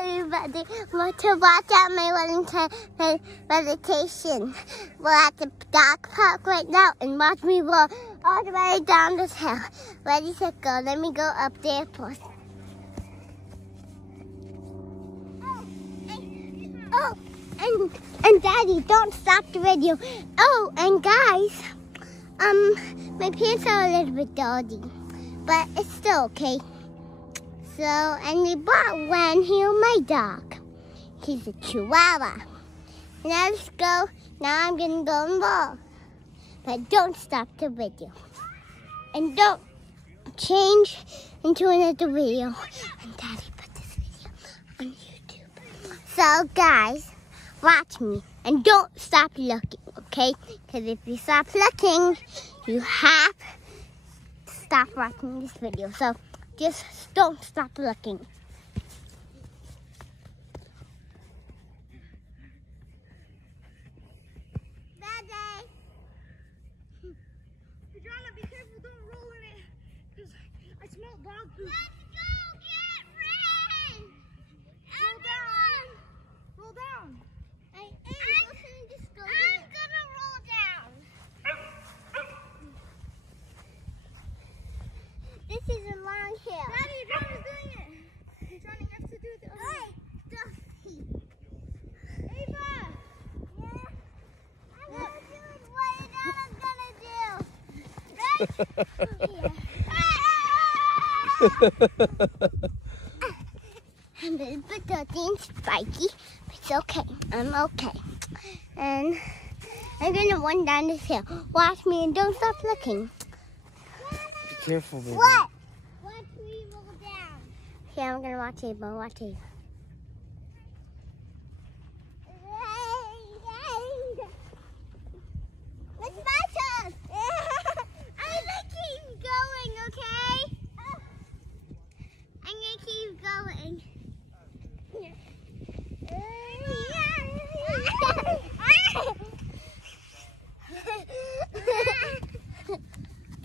Everybody want to watch out my meditation. We're at the dog park right now and watch me roll all the way down this hill. Ready, set, go. Let me go up there first. And Daddy, don't stop the video. Oh, and guys, my pants are a little bit dirty, but it's still okay. So, and we bought one here, my dog. He's a Chihuahua. Now let's go. Now I'm gonna go and roll. But don't stop the video. And don't change into another video. And Daddy put this video on YouTube. So guys, watch me. And don't stop looking, okay? Because if you stop looking, you have to stop watching this video. So just don't stop looking. Daddy! Adriana, be careful, don't roll in it. Because I smell dog poop. Let's go get Ren! Everyone! Roll down. I'm gonna roll down. This is a long hill. Daddy, Adriana's doing it. Adriana, you have to do the Hey, Dusty. Ava! Yeah? I'm gonna do it what Adriana's gonna do. I'm a little bit dirty and spiky, but it's okay. I'm okay. And I'm gonna run down this hill. Watch me and don't stop looking. Be careful, baby. What? Watch me roll down. Yeah, I'm gonna watch Ava. Watch Ava. Let's match us. I'm gonna keep going, okay? I'm gonna keep going.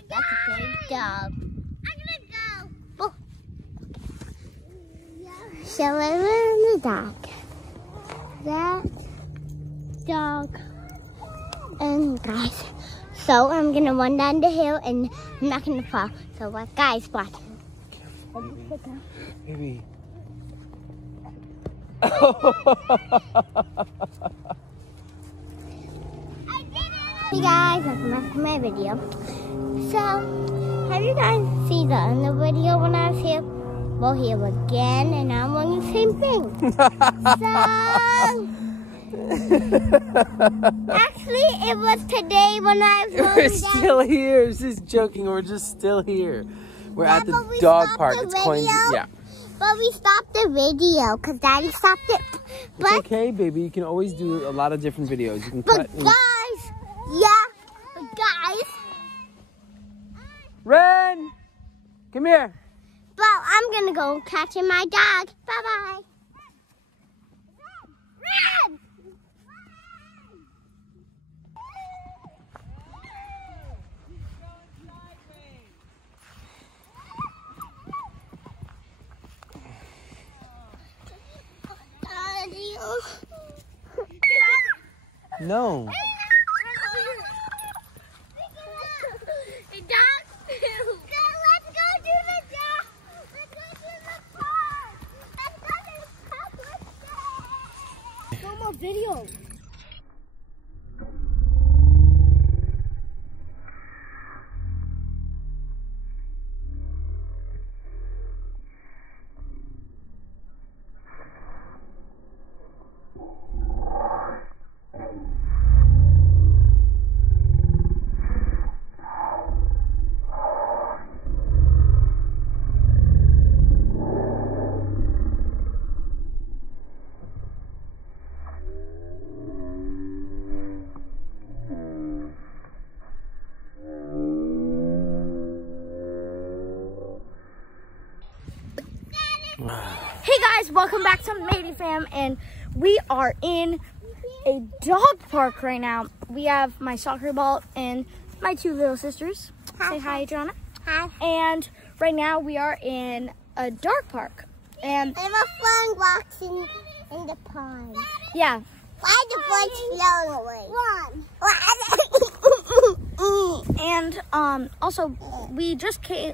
That's a big dog. I'm gonna go. Oh. So I run the dog. That dog and guys. So I'm gonna run down the hill and I'm not gonna fall. So what guys watch. Baby. Hey guys, welcome back to my video. So, how did I see that in the video when I was here? Well, here again, and I'm on the same thing. Actually, it was today when I was We're still here. She's joking. We're just still here. We're at the dog park. It's Coindre. Yeah. But we stopped the video because Daddy stopped it. It's okay, baby. You can always do a lot of different videos. You can But cut. guys, yeah, but guys. Ren, come here. But I'm gonna go catching my dog. Bye bye. Ren! No. No more video. Hey guys, welcome back to Matey Fam, and we are in a dog park right now. We have my soccer ball and my two little sisters. Say hi, Adriana. Hi. And right now we are in a dog park. And I'm a fun walking in the pond. yeah. Why the boys slowly? And also we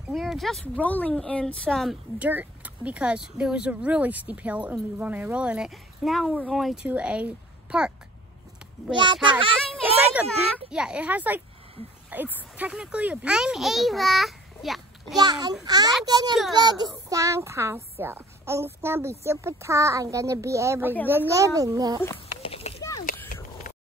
were just rolling in some dirt because there was a really steep hill and we wanted to roll in it. Now we're going to a park. Which Yeah, has, it's like a Ava. beach. Yeah, it has like, it's technically a beach. I'm with a Ava. park. Yeah. Yeah, and I'm gonna go. build a sandcastle. And it's gonna be super tall. I'm gonna be able Okay, to let's live go. in it.